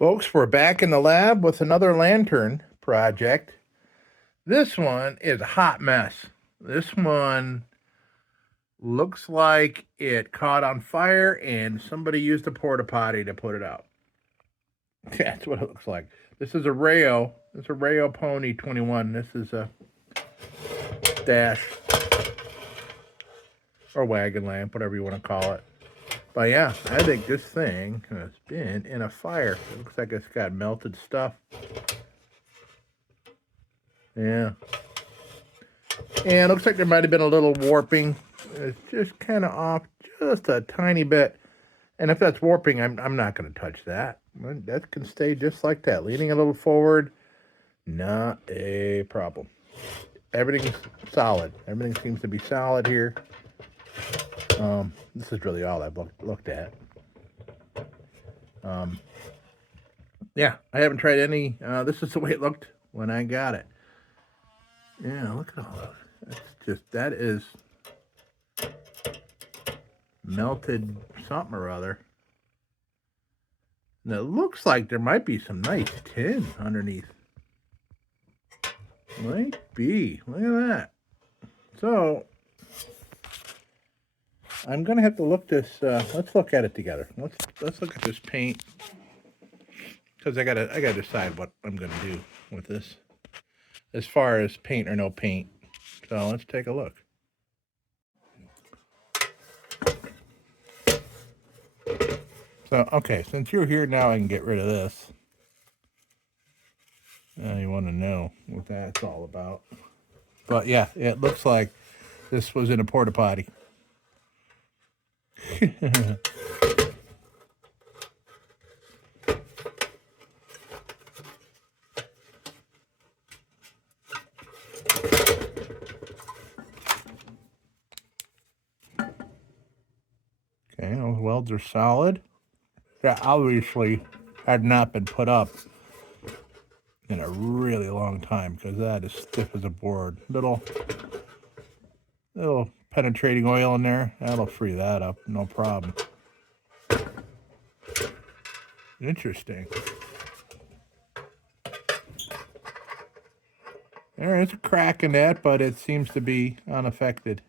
Folks, we're back in the lab with another lantern project. This one is a hot mess. This one looks like it caught on fire and somebody used a porta potty to put it out. That's what it looks like. This is a RAYO. It's a RAYO Pony 21. This is a dash or wagon lamp, whatever you want to call it. But yeah, I think this thing has been in a fire. It looks like it's got melted stuff. Yeah. And it looks like there might have been a little warping. It's just kind of off just a tiny bit. And if that's warping, I'm not going to touch that. That can stay just like that. Leaning a little forward, not a problem. Everything's solid. Everything seems to be solid here. This is really all I've looked at. Yeah, I haven't tried any. This is the way it looked when I got it. Yeah, look at all those. That is melted something or other. And it looks like there might be some nice tin underneath. Might be. Look at that. So, I'm going to have to look this, let's look at it together. Let's look at this paint. Because I gotta decide what I'm going to do with this. As far as paint or no paint. So, let's take a look. So, okay, since you're here now, I can get rid of this. You want to know what that's all about. But yeah, it looks like this was in a porta potty. Okay, those welds are solid. That obviously had not been put up in a really long time because that is stiff as a board. Little penetrating oil in there. That'll free that up, no problem. Interesting. There is a crack in that, but it seems to be unaffected.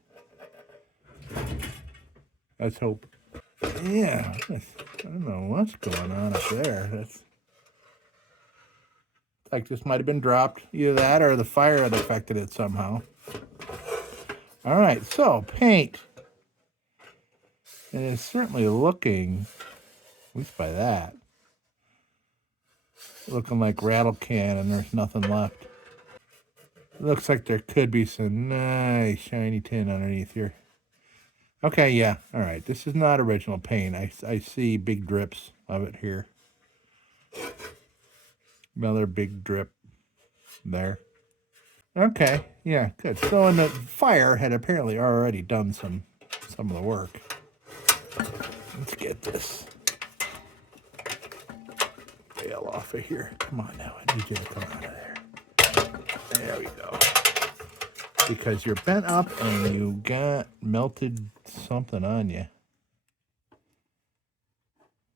Let's hope. Yeah, I don't know what's going on up there. That's like this might have been dropped. Either that or the fire had affected it somehow. All right, so paint. And it's certainly looking, at least by that, looking like rattle can and there's nothing left. It looks like there could be some nice shiny tin underneath here. Okay, yeah, all right. This is not original paint. I see big drips of it here. Another big drip there. Okay, yeah, good. So, and the fire had apparently already done some of the work. Let's get this bail off of here. Come on now, I need you to come out of there. There we go. Because you're bent up and you got melted something on you.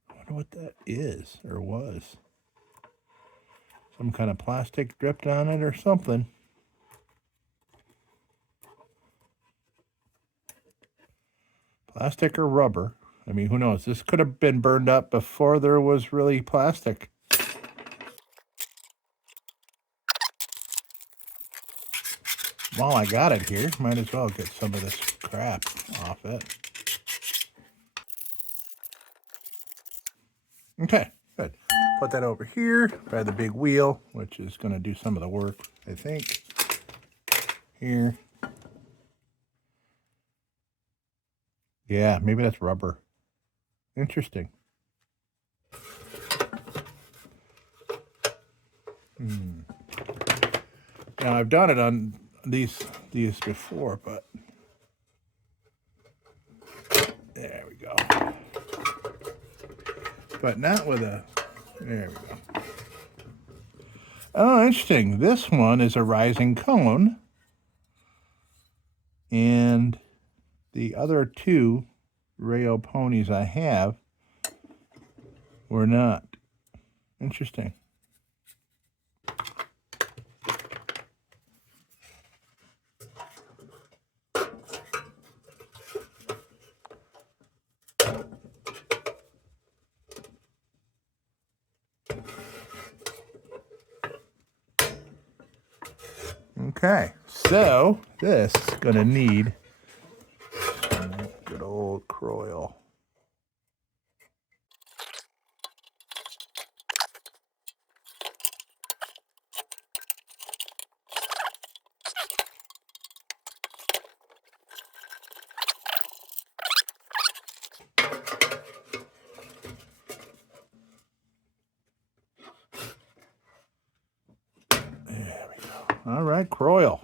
I wonder what that is or was. Some kind of plastic dripped on it or something. Plastic or rubber. I mean, who knows? This could have been burned up before there was really plastic. While I got it here, might as well get some of this crap off it. Okay, good. Put that over here by the big wheel, which is going to do some of the work, I think. Here. Yeah, maybe that's rubber. Interesting. Now, I've done it on these before, but there we go. But not with a, there we go. Oh, interesting. This one is a rising cone. And the other two RAYO ponies I have were not. Interesting. Okay, so this is going to need some good old Croyle. There we go. All right, Croyle.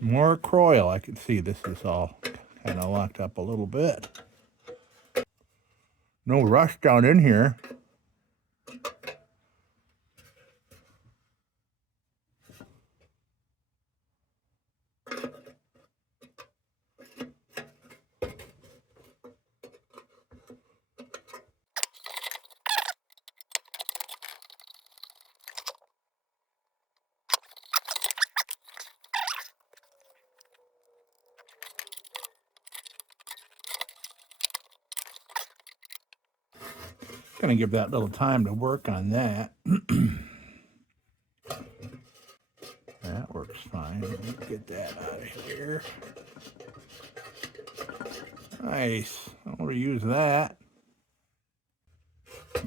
More Croyle. I can see this is all kind of locked up a little bit. No rush down in here. Gonna give that little time to work on that. That works fine. Let's get that out of here. Nice. I'll reuse that.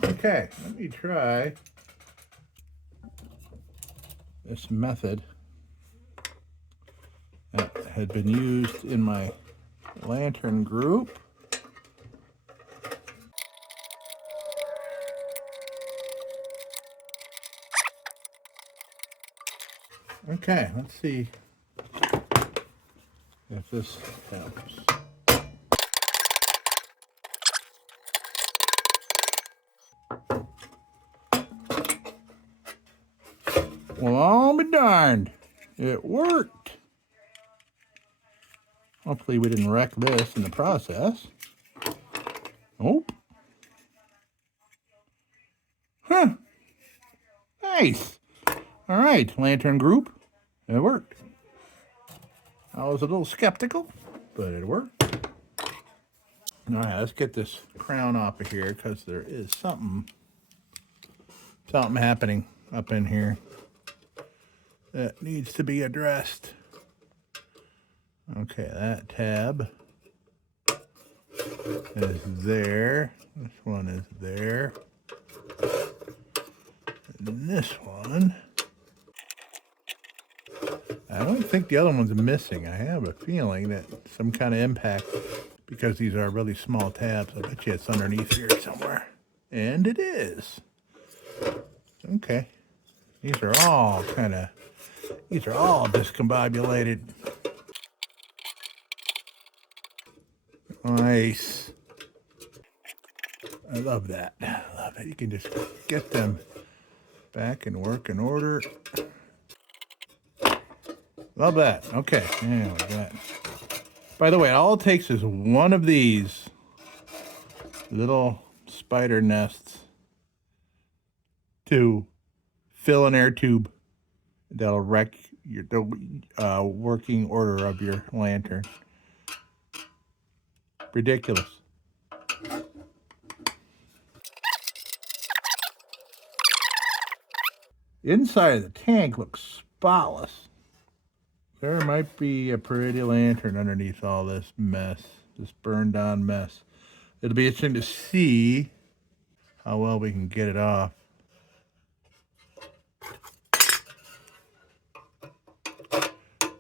Okay, let me try this method that had been used in my lantern group. Okay, let's see if this helps. Well, I'll be darned. It worked. Hopefully we didn't wreck this in the process. Oh. Huh. Nice. All right, lantern group. It worked. I was a little skeptical, but it worked. All right, let's get this crown off of here because there is something happening up in here that needs to be addressed. Okay, that tab is there. This one is there. And this one, I don't think the other one's missing. I have a feeling that some kind of impact, because these are really small tabs. I bet you it's underneath here somewhere. And it is. Okay. These are all discombobulated. Nice. I love that. I love it. You can just get them back in working order. Love that. Okay. Yeah, like that. By the way, all it takes is one of these little spider nests to fill an air tube. That'll wreck the working order of your lantern. Ridiculous. Inside of the tank looks spotless. There might be a pretty lantern underneath all this mess, this burned down mess. It'll be interesting to see how well we can get it off.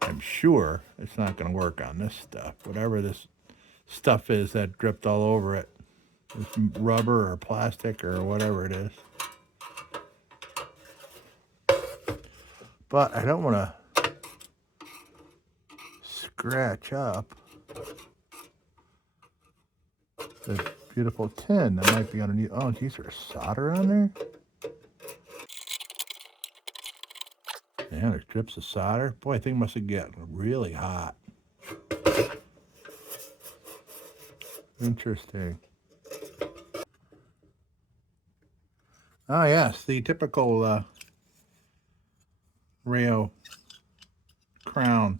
I'm sure it's not going to work on this stuff. Whatever this stuff is that dripped all over it. It's rubber or plastic or whatever it is. But I don't want to scratch up this beautiful tin that might be underneath. Oh, geez, there's solder on there? Yeah, there's drips of solder. Boy, I think it must have gotten really hot. Interesting. Oh, yes, the typical RAYO crown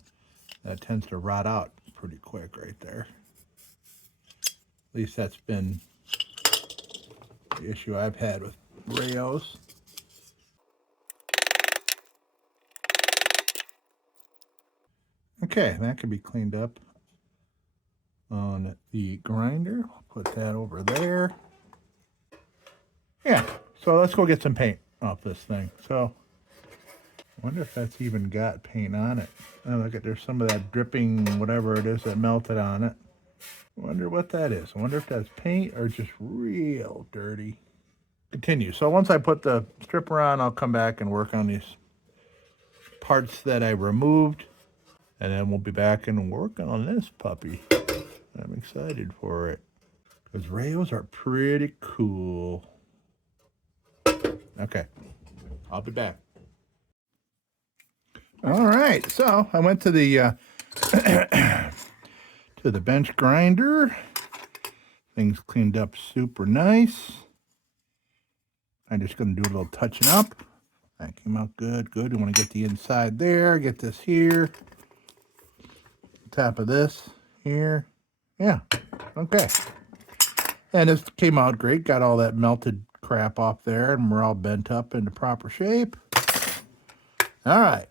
that tends to rot out pretty quick right there. At least that's been the issue I've had with RAYOs. Okay, that can be cleaned up on the grinder. I'll put that over there. Yeah, so let's go get some paint off this thing. So, I wonder if that's even got paint on it. Oh, look at, there's some of that dripping, whatever it is that melted on it. I wonder what that is. I wonder if that's paint or just real dirty. Continue. So once I put the stripper on, I'll come back and work on these parts that I removed. And then we'll be back and work on this puppy. I'm excited for it. Because RAYOs are pretty cool. Okay. I'll be back. All right. So I went to the to the bench grinder. Things cleaned up super nice. I'm just going to do a little touching up. That came out good. Good. We want to get the inside there. Get this here. Top of this here. Yeah. Okay. And this came out great. Got all that melted crap off there, and we're all bent up into proper shape. All right.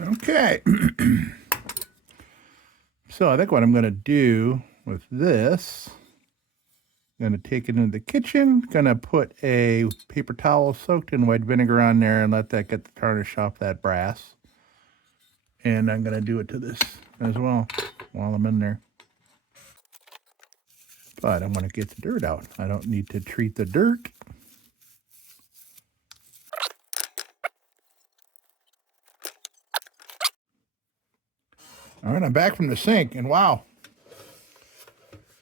Okay. So I think what I'm going to do with this, I'm going to take it into the kitchen, going to put a paper towel soaked in white vinegar on there and let that get the tarnish off that brass. And I'm going to do it to this as well while I'm in there. But I want to get the dirt out. I don't need to treat the dirt. All right, I'm back from the sink, and wow.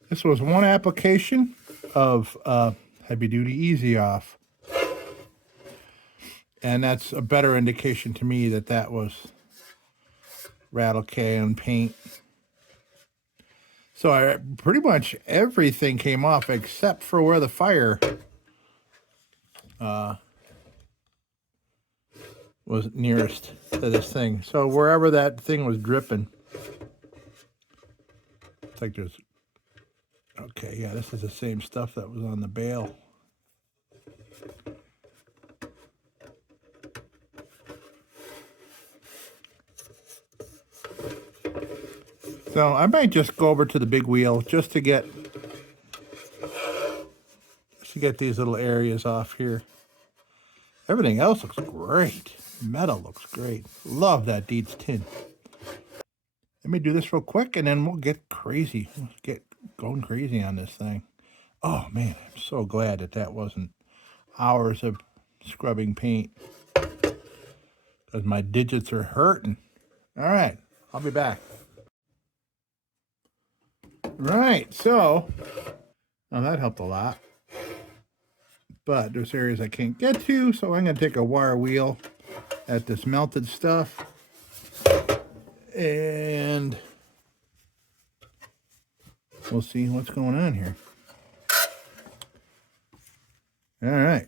This was one application of Heavy Duty Easy Off. And that's a better indication to me that that was rattle can paint. So pretty much everything came off except for where the fire was nearest to this thing. So wherever that thing was dripping, it's like there's, okay, yeah, this is the same stuff that was on the bale. So I might just go over to the big wheel just to get these little areas off here. Everything else looks great. Metal looks great. Love that Dietz tin. Let me do this real quick and then we'll get crazy. We'll get going crazy on this thing. Oh man, I'm so glad that that wasn't hours of scrubbing paint because my digits are hurting. All right, I'll be back. Right, so now that helped a lot. But there's areas I can't get to, so I'm going to take a wire wheel at this melted stuff. And we'll see what's going on here. All right.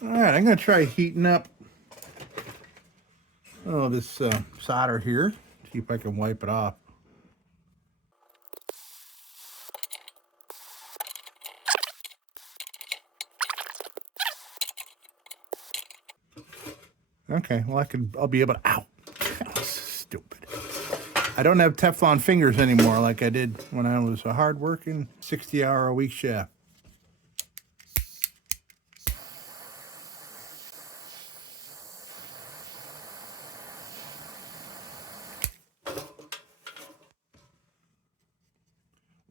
All right, I'm going to try heating up this solder here. See if I can wipe it off. Okay, well I'll be able to, ow, that was stupid. I don't have Teflon fingers anymore like I did when I was a hard-working 60-hour-a-week chef.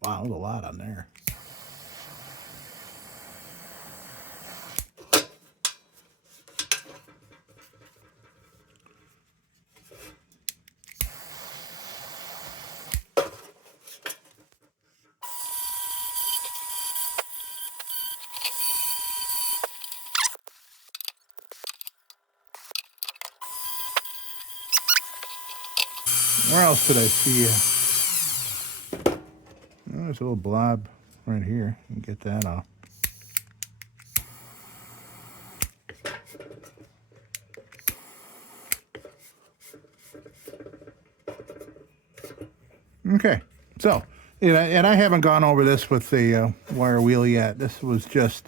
Wow, there's a lot on there. Where else did I see oh, there's a little blob right here. You can get that off. Okay, so, and I haven't gone over this with the wire wheel yet. This was just,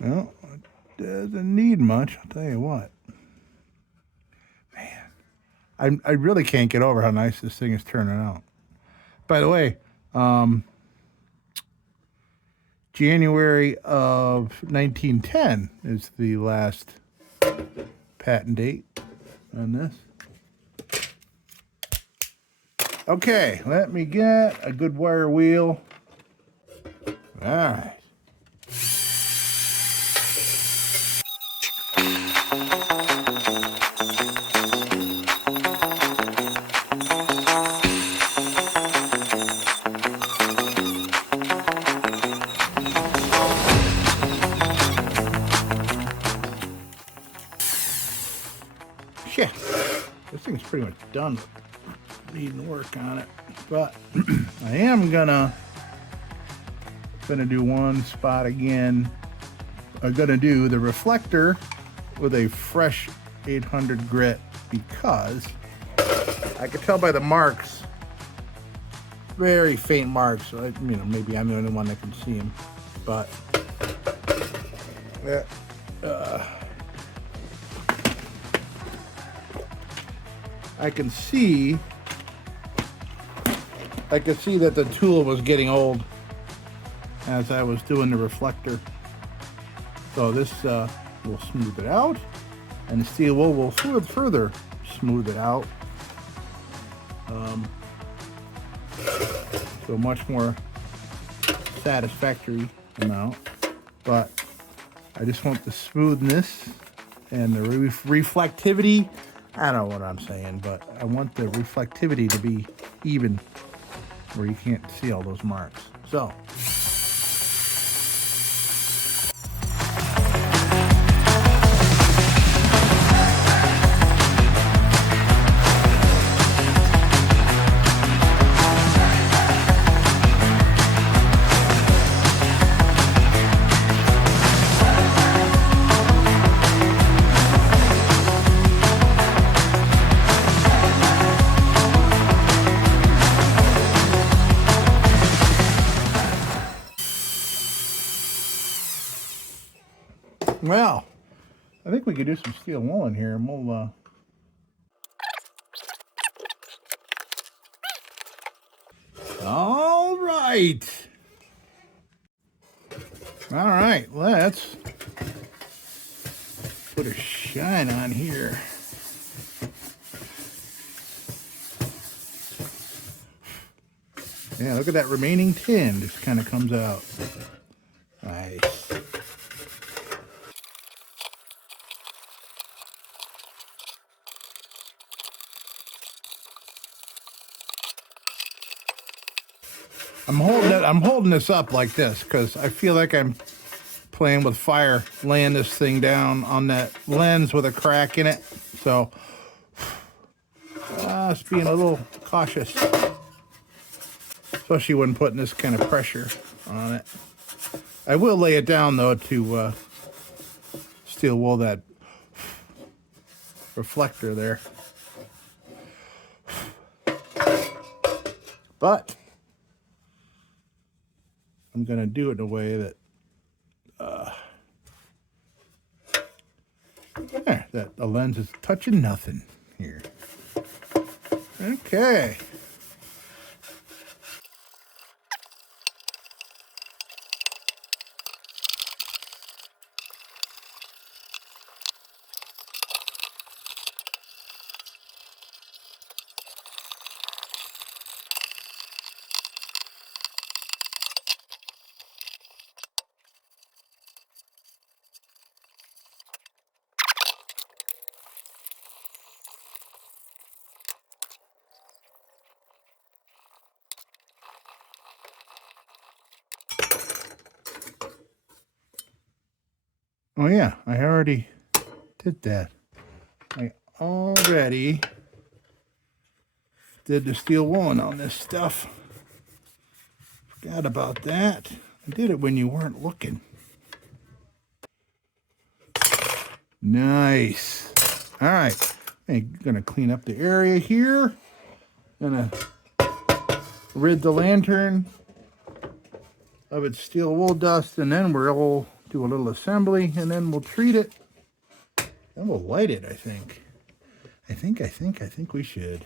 well, it doesn't need much, I'll tell you what. I really can't get over how nice this thing is turning out. By the way, January of 1910 is the last patent date on this. Okay, let me get a good wire wheel. All right. Yeah, this thing's pretty much done needing work on it, but I am gonna do one spot again. I'm gonna do the reflector with a fresh 800 grit because I could tell by the marks, very faint marks. So maybe I'm the only one that can see them, but I can see that the tool was getting old. as I was doing the reflector. So this will smooth it out, and the steel wool will further smooth it out to a much more satisfactory amount. But I just want the smoothness and the reflectivity. I don't know what I'm saying, but I want the reflectivity to be even, where you can't see all those marks. So well, I think we could do some steel wool in here, and we'll all right. All right, let's put a shine on here. Yeah, look at that remaining tin just kind of comes out. Nice. I'm holding this up like this because I feel like I'm playing with fire, laying this thing down on that lens with a crack in it. So just being a little cautious, especially when putting this kind of pressure on it. I will lay it down though to steel wool that reflector there. But I'm going to do it in a way that that the lens is touching nothing here. Okay. Oh yeah, I already did that. I already did the steel wooling on this stuff. Forgot about that. I did it when you weren't looking. Nice. All right, I'm gonna clean up the area here. Gonna rid the lantern of its steel wool dust, and then we'll do a little assembly, and then we'll treat it. Then we'll light it, I think. I think we should.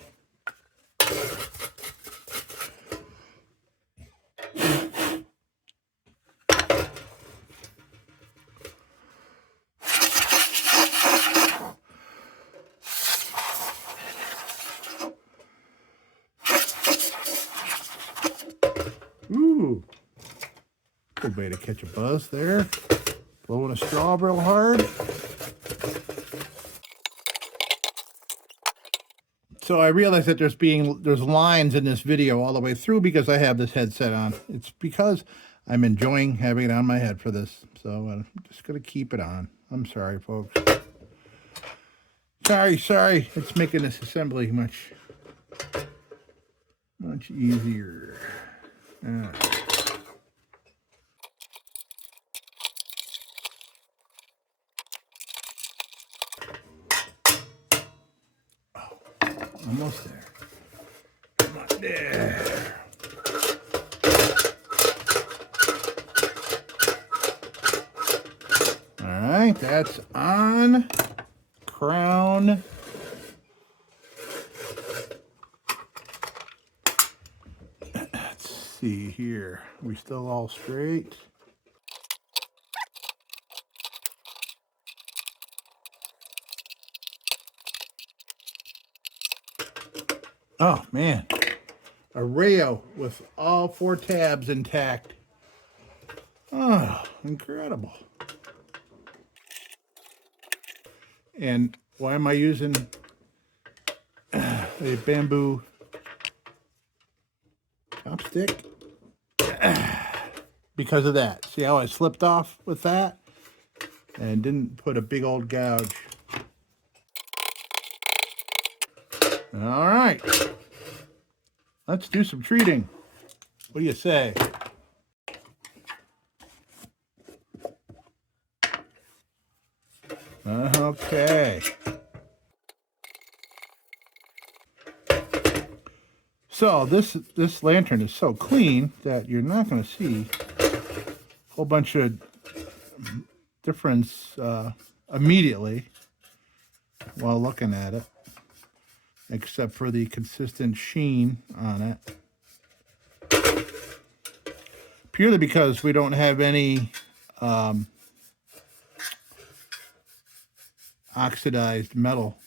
Ooh. Good way to catch a buzz there. Blowing a straw real hard. So I realize that there's lines in this video all the way through because I have this headset on. It's because I'm enjoying having it on my head for this. So I'm just going to keep it on. I'm sorry, folks. Sorry. It's making this assembly much easier. Almost there. Come on, there. All right, that's on. Crown. Let's see here. We still all straight? Oh man, a RAYO with all 4 tabs intact. Oh, incredible. And why am I using a bamboo chopstick? Because of that. See how I slipped off with that? And didn't put a big old gouge. All right. Let's do some treating. What do you say? Okay. So this lantern is so clean that you're not going to see a whole bunch of difference immediately while looking at it, except for the consistent sheen on it. Purely because we don't have any oxidized metal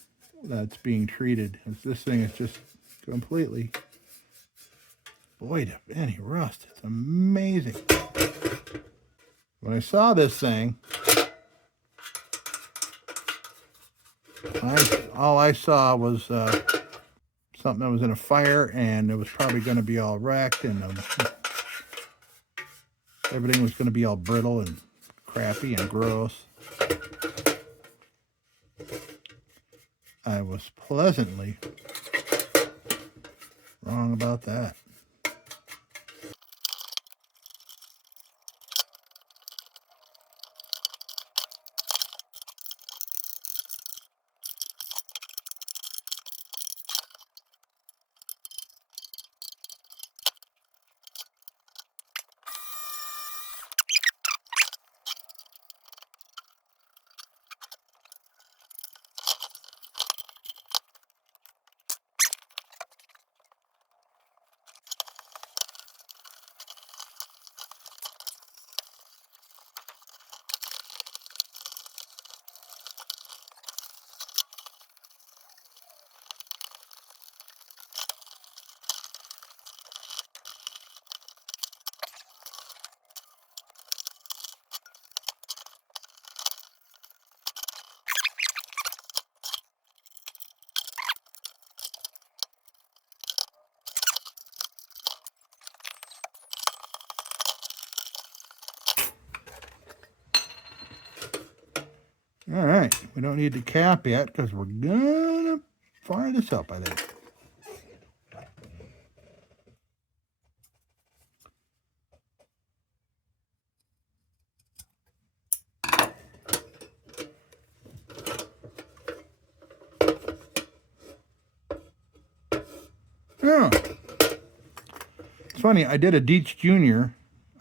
that's being treated. This thing is just completely void of any rust. It's amazing. When I saw this thing, all I saw was something that was in a fire, and it was probably going to be all wrecked, and everything was going to be all brittle and crappy and gross. I was pleasantly wrong about that. All right, we don't need the cap yet because we're gonna fire this up, I think. Yeah. It's funny, I did a Dietz Jr.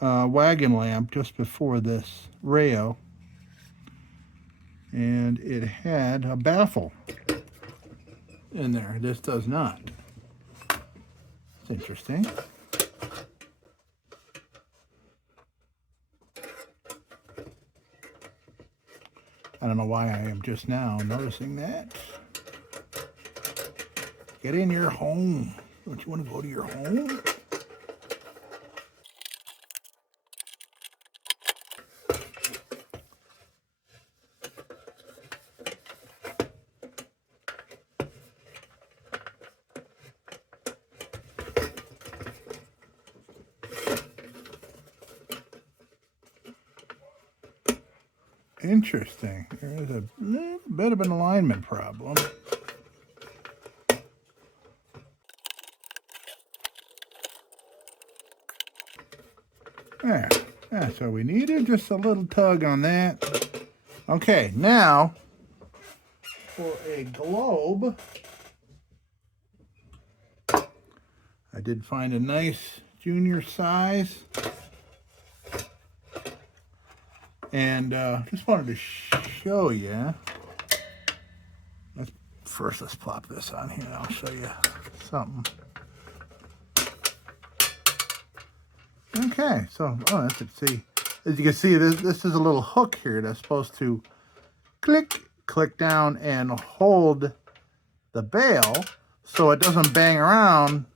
Wagon lamp just before this RAYO, and it had a baffle in there. This does not. It's interesting. I don't know why I am just now noticing that. Get in your home. Don't you want to go to your home? Interesting. There is a little bit of an alignment problem. There. That's what we needed. Just a little tug on that. Okay, now for a globe, I did find a nice junior size. And just wanted to show you. Let's plop this on here. I'll show you something. Okay, so that's it. See, as you can see, this is a little hook here that's supposed to click down and hold the bail so it doesn't bang around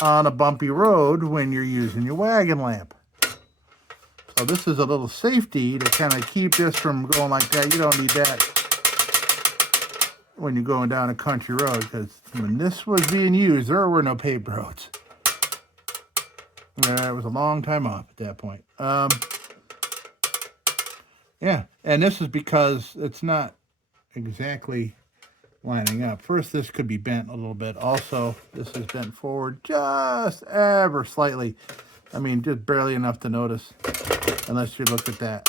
on a bumpy road when you're using your wagon lamp. So this is a little safety to kind of keep this from going like that. You don't need that when you're going down a country road, because when this was being used, there were no paved roads. It was a long time off at that point. Yeah, and this is because it's not exactly lining up. First, this could be bent a little bit. Also, this is bent forward just ever slightly. I mean, just barely enough to notice, unless you look at that.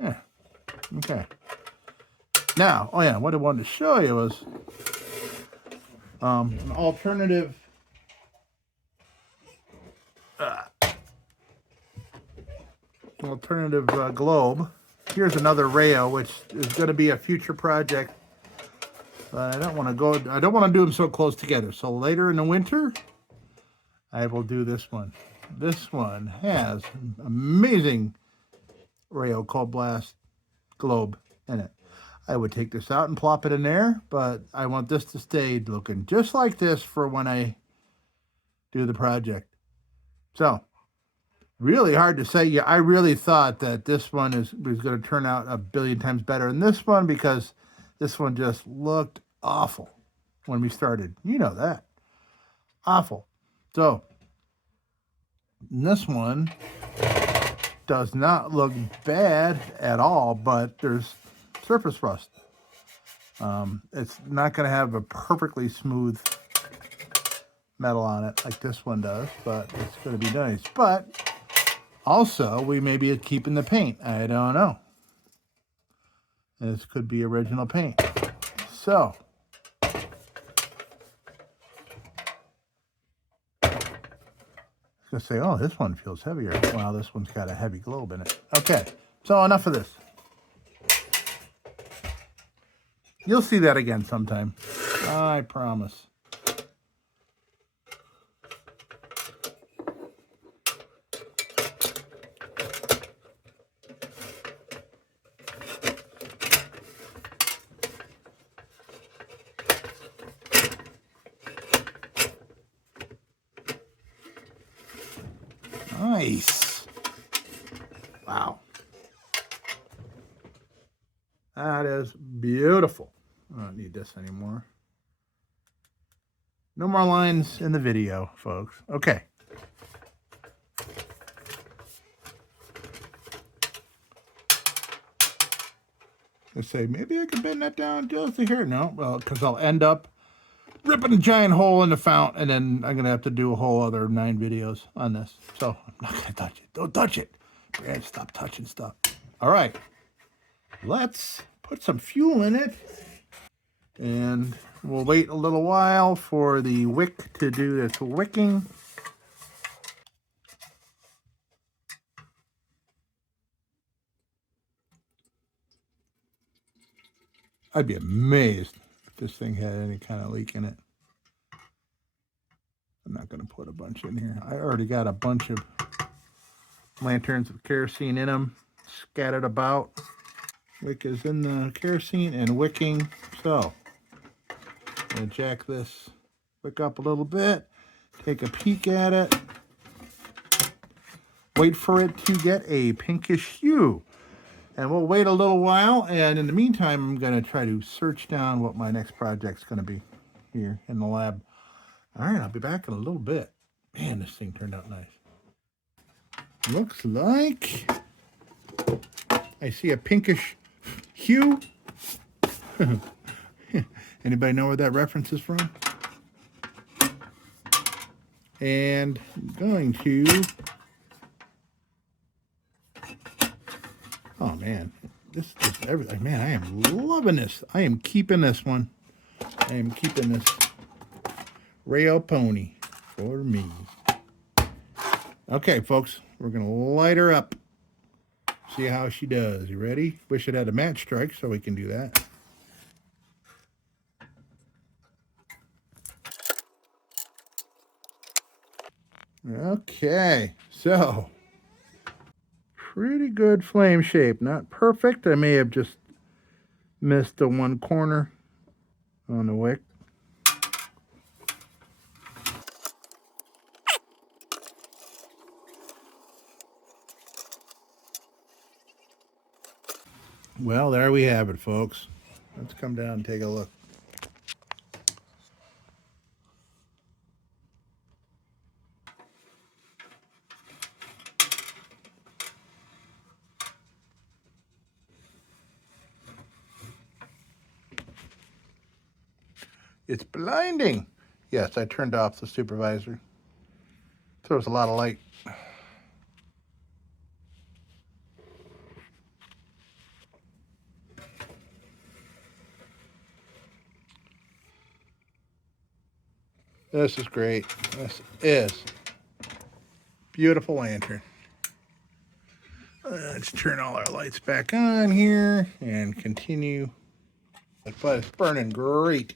Yeah, okay. Now, oh yeah, what I wanted to show you was an alternative globe. Here's another RAYO, which is going to be a future project. But I don't want to do them so close together. So later in the winter, I will do this one. This one has an amazing RAYO Cold Blast globe in it. I would take this out and plop it in there, but I want this to stay looking just like this for when I do the project. So, really hard to say. Yeah, I really thought that this one was going to turn out a billion times better than this one, because this one just looked awful when we started. You know that. Awful. So, this one does not look bad at all, but there's surface rust. It's not going to have a perfectly smooth metal on it like this one does, but it's going to be nice. But also, we may be keeping the paint. I don't know. This could be original paint. So, I was going to say, oh, this one feels heavier. Wow, this one's got a heavy globe in it. Okay, so enough of this. You'll see that again sometime. I promise. Nice. Wow. That is beautiful. I don't need this anymore. No more lines in the video, folks. Okay. Let's say, maybe I could bend that down just to here. No, well, because I'll end up ripping a giant hole in the fount, and then I'm going to have to do a whole other 9 videos on this. So I'm not going to touch it. Don't touch it. Brad, stop touching stuff. All right. Let's put some fuel in it. And we'll wait a little while for the wick to do its wicking. I'd be amazed if this thing had any kind of leak in it. I'm not going to put a bunch in here. I already got a bunch of lanterns with kerosene in them scattered about. Wick is in the kerosene and wicking. So, I'm going to jack this wick up a little bit, take a peek at it, wait for it to get a pinkish hue. And we'll wait a little while, and in the meantime, I'm going to try to search down what my next project's going to be here in the lab. All right, I'll be back in a little bit. Man, this thing turned out nice. Looks like I see a pinkish hue. Anybody know where that reference is from? And I'm going to... Oh, man. This is everything. Man, I am loving this. I am keeping this one. I am keeping this RAYO pony for me. Okay, folks. We're going to light her up. See how she does. You ready? Wish it had a match strike so we can do that. Okay, so pretty good flame shape. Not perfect. I may have just missed the one corner on the wick. Well, there we have it, folks. Let's come down and take a look. It's blinding. Yes, I turned off the supervisor. Throws a lot of light. This is great. This is beautiful lantern. Let's turn all our lights back on here and continue. But it's burning great.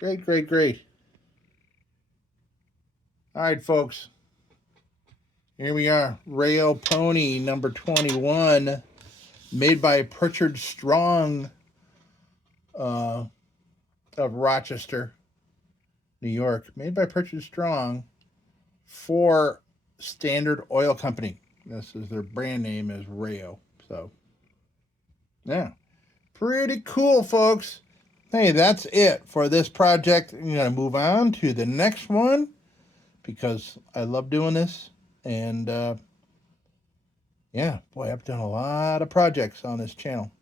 Great, great, great. All right, folks. Here we are. RAYO Pony number 21. Made by Pritchard Strong of Rochester, New York. Made by Pritchard Strong for Standard Oil Company. This is their brand name is RAYO. So, yeah. Pretty cool, folks. Hey, that's it for this project. I'm going to move on to the next one because I love doing this. And, yeah, boy, I've done a lot of projects on this channel.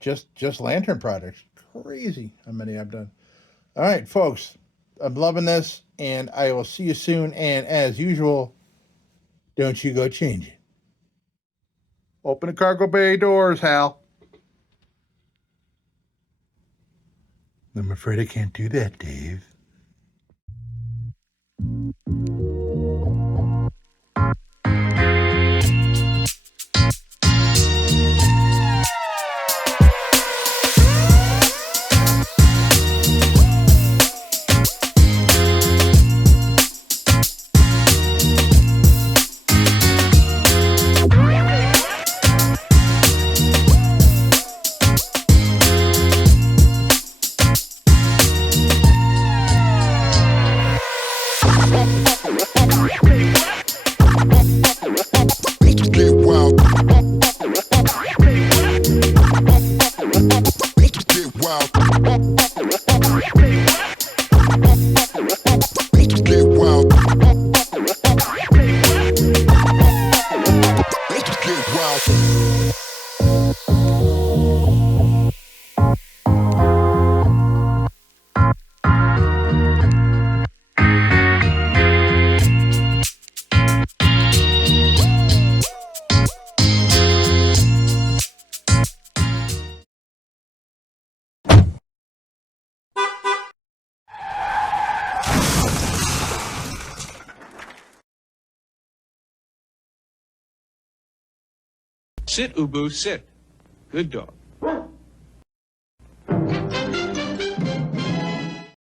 Just lantern projects. Crazy how many I've done. All right, folks. I'm loving this, and I will see you soon. And as usual, don't you go changing. Open the cargo bay doors, Hal. I'm afraid I can't do that, Dave. Sit, Ubu, sit. Good dog.